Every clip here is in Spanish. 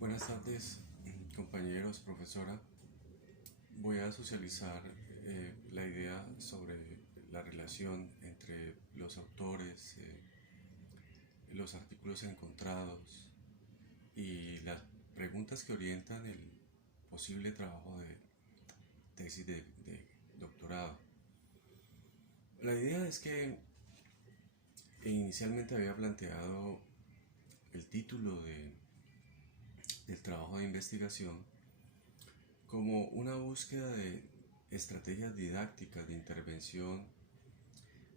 Buenas tardes, compañeros, profesora. Voy a socializar la idea sobre la relación entre los autores, los artículos encontrados y las preguntas que orientan el posible trabajo de tesis de doctorado. La idea es que inicialmente había planteado el título del trabajo de investigación como una búsqueda de estrategias didácticas de intervención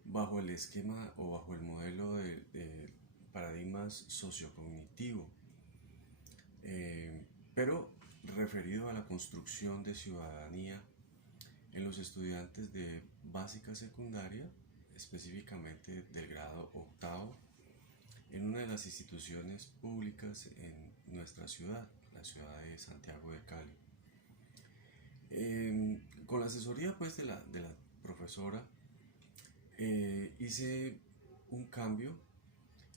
bajo el esquema o bajo el modelo de paradigmas sociocognitivo, pero referido a la construcción de ciudadanía en los estudiantes de básica secundaria, específicamente del grado octavo, en una de las instituciones públicas en nuestra ciudad, la ciudad de Santiago de Cali. Con la asesoría pues de la profesora hice un cambio,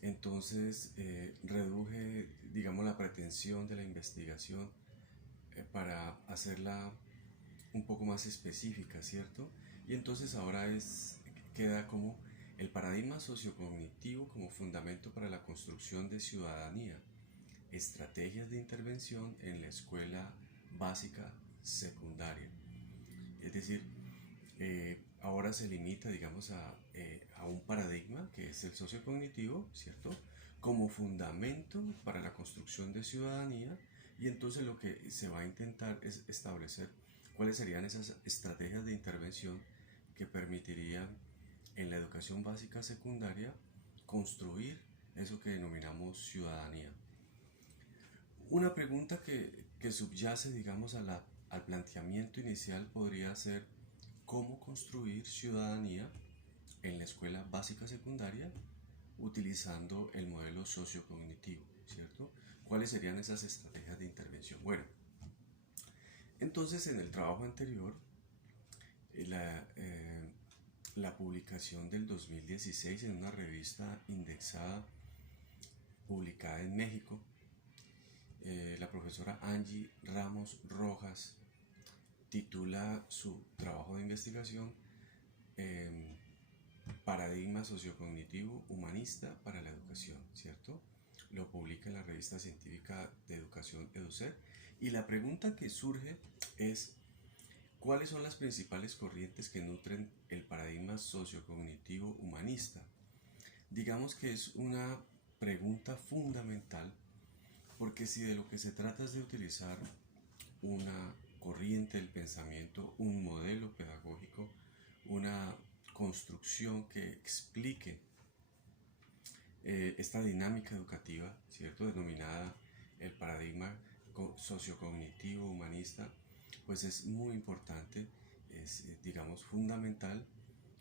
entonces reduje, digamos, la pretensión de la investigación para hacerla un poco más específica, ¿cierto? Y entonces ahora queda como el paradigma sociocognitivo como fundamento para la construcción de ciudadanía, estrategias de intervención en la escuela básica secundaria. Es decir, ahora se limita, digamos, a un paradigma que es el sociocognitivo, ¿cierto? Como fundamento para la construcción de ciudadanía, y entonces lo que se va a intentar es establecer cuáles serían esas estrategias de intervención que permitirían en la educación básica secundaria construir eso que denominamos ciudadanía. Una pregunta que subyace, digamos, al planteamiento inicial podría ser cómo construir ciudadanía en la escuela básica secundaria utilizando el modelo sociocognitivo, ¿cierto? ¿Cuáles serían esas estrategias de intervención? Bueno, entonces en el trabajo anterior, la, eh, la publicación del 2016 en una revista indexada publicada en México, la profesora Angie Ramos Rojas titula su trabajo de investigación Paradigma sociocognitivo humanista para la educación, ¿cierto? Lo publica en la revista científica de educación EduCer, y la pregunta que surge es ¿cuáles son las principales corrientes que nutren el paradigma sociocognitivo humanista? Digamos que es una pregunta fundamental, porque si de lo que se trata es de utilizar una corriente del pensamiento, un modelo pedagógico, una construcción que explique esta dinámica educativa, ¿cierto? Denominada el paradigma sociocognitivo humanista, pues es muy importante, es, digamos, fundamental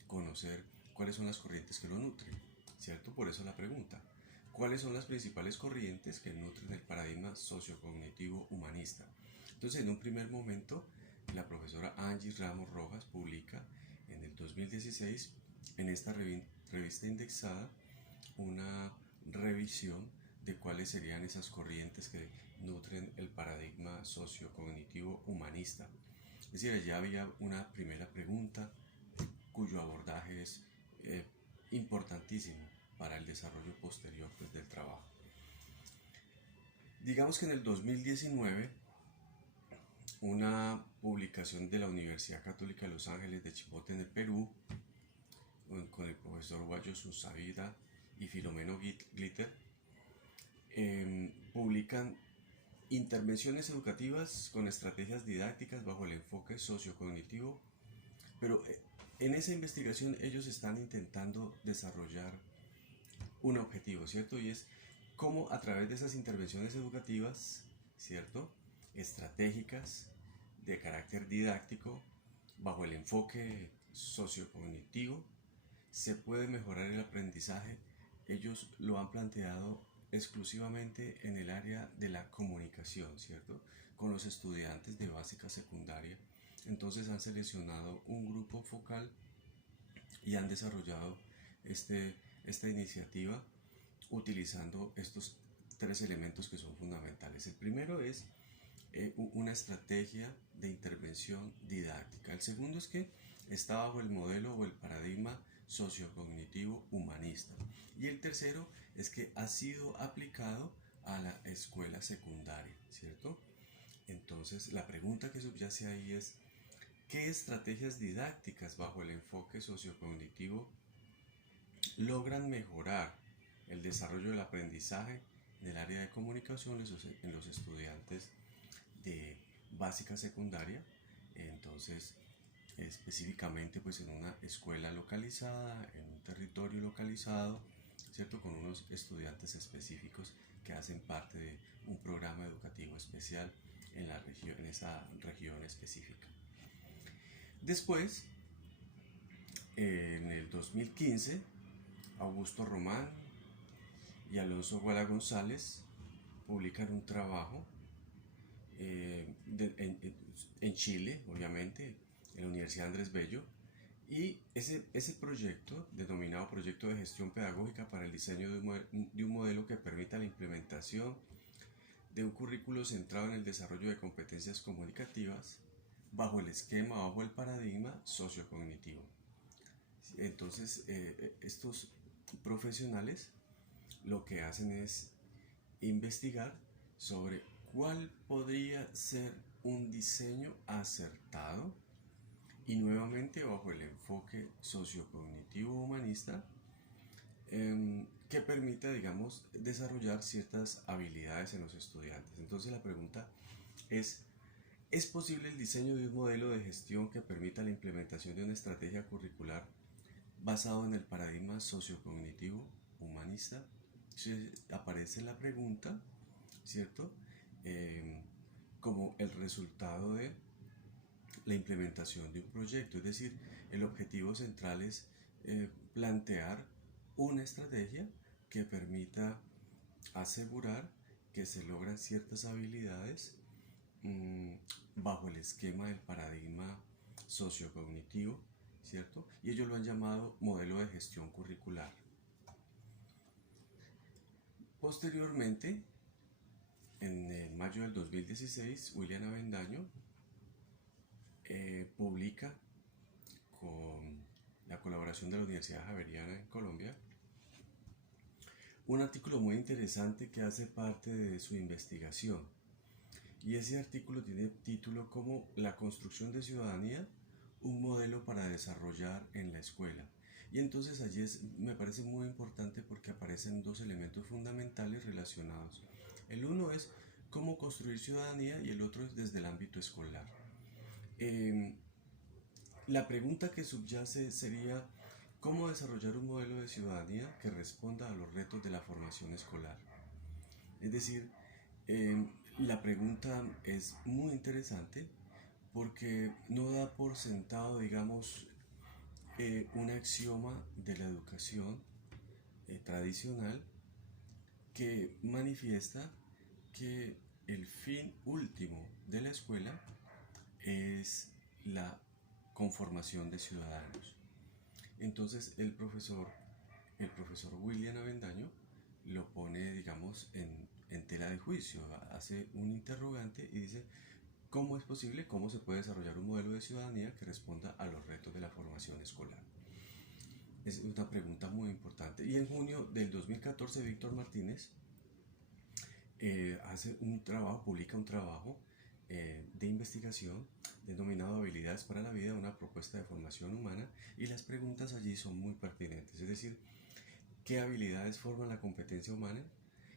conocer cuáles son las corrientes que lo nutren, ¿cierto? Por eso la pregunta, ¿cuáles son las principales corrientes que nutren el paradigma sociocognitivo humanista? Entonces, en un primer momento, la profesora Angie Ramos Rojas publica en el 2016 en esta revista indexada una revisión de cuáles serían esas corrientes que nutren el paradigma sociocognitivo humanista. Es decir, ya había una primera pregunta cuyo abordaje es importantísimo para el desarrollo posterior pues, del trabajo. Digamos que en el 2019 una publicación de la Universidad Católica de Los Ángeles de Chipote en el Perú, con el profesor Guayo Susavida y Filomeno Glitter, publican intervenciones educativas con estrategias didácticas bajo el enfoque sociocognitivo, pero en esa investigación ellos están intentando desarrollar un objetivo, ¿cierto? Y es cómo a través de esas intervenciones educativas, ¿cierto? Estratégicas, de carácter didáctico, bajo el enfoque sociocognitivo, se puede mejorar el aprendizaje. Ellos lo han planteado exclusivamente en el área de la comunicación, ¿cierto? Con los estudiantes de básica secundaria. Entonces han seleccionado un grupo focal y han desarrollado esta iniciativa utilizando estos tres elementos que son fundamentales. El primero es una estrategia de intervención didáctica. El segundo es que está bajo el modelo o el paradigma sociocognitivo humanista. Y el tercero es que ha sido aplicado a la escuela secundaria, ¿cierto? Entonces, la pregunta que subyace ahí es, ¿qué estrategias didácticas bajo el enfoque sociocognitivo logran mejorar el desarrollo del aprendizaje en el área de comunicación en los estudiantes de básica secundaria? Entonces, específicamente pues en una escuela localizada, en un territorio localizado, ¿cierto? Con unos estudiantes específicos que hacen parte de un programa educativo especial en esa región específica. Después, en el 2015, Augusto Román y Alonso Guala González publican un trabajo en Chile, obviamente, en la Universidad Andrés Bello, y ese proyecto, denominado Proyecto de Gestión Pedagógica para el Diseño de un Modelo que permita la implementación de un currículo centrado en el desarrollo de competencias comunicativas bajo el esquema, bajo el paradigma sociocognitivo. Entonces, estos profesionales lo que hacen es investigar sobre cuál podría ser un diseño acertado y nuevamente bajo el enfoque sociocognitivo humanista que permita, digamos, desarrollar ciertas habilidades en los estudiantes. Entonces la pregunta ¿es posible el diseño de un modelo de gestión que permita la implementación de una estrategia curricular basado en el paradigma sociocognitivo humanista? Aparece la pregunta, ¿cierto? Como el resultado de la implementación de un proyecto, es decir, el objetivo central es plantear una estrategia que permita asegurar que se logran ciertas habilidades bajo el esquema del paradigma sociocognitivo, ¿cierto? Y ellos lo han llamado modelo de gestión curricular. Posteriormente, en mayo del 2016, William Avendaño publica con la colaboración de la Universidad Javeriana en Colombia un artículo muy interesante que hace parte de su investigación. Y ese artículo tiene título como La construcción de ciudadanía, un modelo para desarrollar en la escuela. Y entonces allí me parece muy importante porque aparecen dos elementos fundamentales relacionados. El uno es cómo construir ciudadanía y el otro es desde el ámbito escolar. La pregunta que subyace sería cómo desarrollar un modelo de ciudadanía que responda a los retos de la formación escolar. Es decir, la pregunta es muy interesante porque no da por sentado, digamos, un axioma de la educación tradicional que manifiesta que el fin último de la escuela es la conformación de ciudadanos. Entonces el profesor William Avendaño lo pone, digamos, en tela de juicio, hace un interrogante y dice ¿cómo es posible, cómo se puede desarrollar un modelo de ciudadanía que responda a los retos de la formación escolar? Es una pregunta muy importante. Y en junio del 2014 Víctor Martínez publica un trabajo de investigación denominado Habilidades para la Vida, una propuesta de formación humana, y las preguntas allí son muy pertinentes, es decir, ¿qué habilidades forman la competencia humana?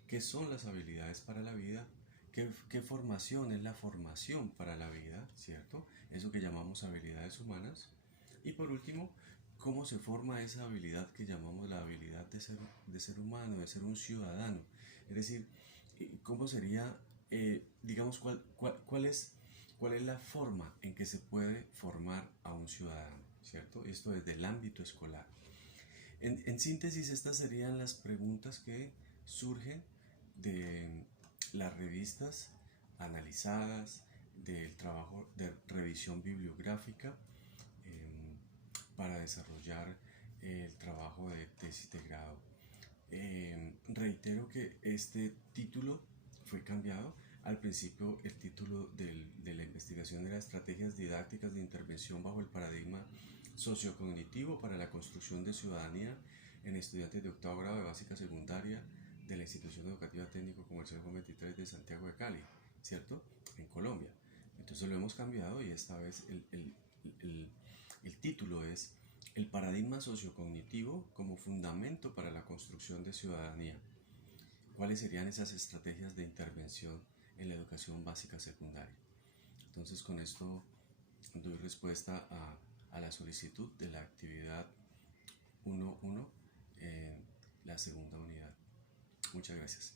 ¿Qué son las habilidades para la vida? ¿Qué formación es la formación para la vida? ¿Cierto? Eso que llamamos habilidades humanas. Y por último, ¿cómo se forma esa habilidad que llamamos la habilidad de ser humano, de ser un ciudadano? Es decir, ¿cómo sería, digamos, cuál es la forma en que se puede formar a un ciudadano? ¿Cierto? Esto desde el ámbito escolar. En síntesis, estas serían las preguntas que surgen de las revistas analizadas, del trabajo de revisión bibliográfica para desarrollar el trabajo de tesis de grado. Reitero que este título fue cambiado. Al principio el título de la investigación era Estrategias didácticas de intervención bajo el paradigma sociocognitivo para la construcción de ciudadanía en estudiantes de octavo grado de básica secundaria de la Institución Educativa Técnico Comercial Juan 23 de Santiago de Cali, ¿cierto? En Colombia. Entonces lo hemos cambiado y esta vez el título es El paradigma sociocognitivo como fundamento para la construcción de ciudadanía. ¿Cuáles serían esas estrategias de intervención en la educación básica secundaria? Entonces con esto doy respuesta a la solicitud de la actividad 1.1 en la segunda unidad. Muchas gracias.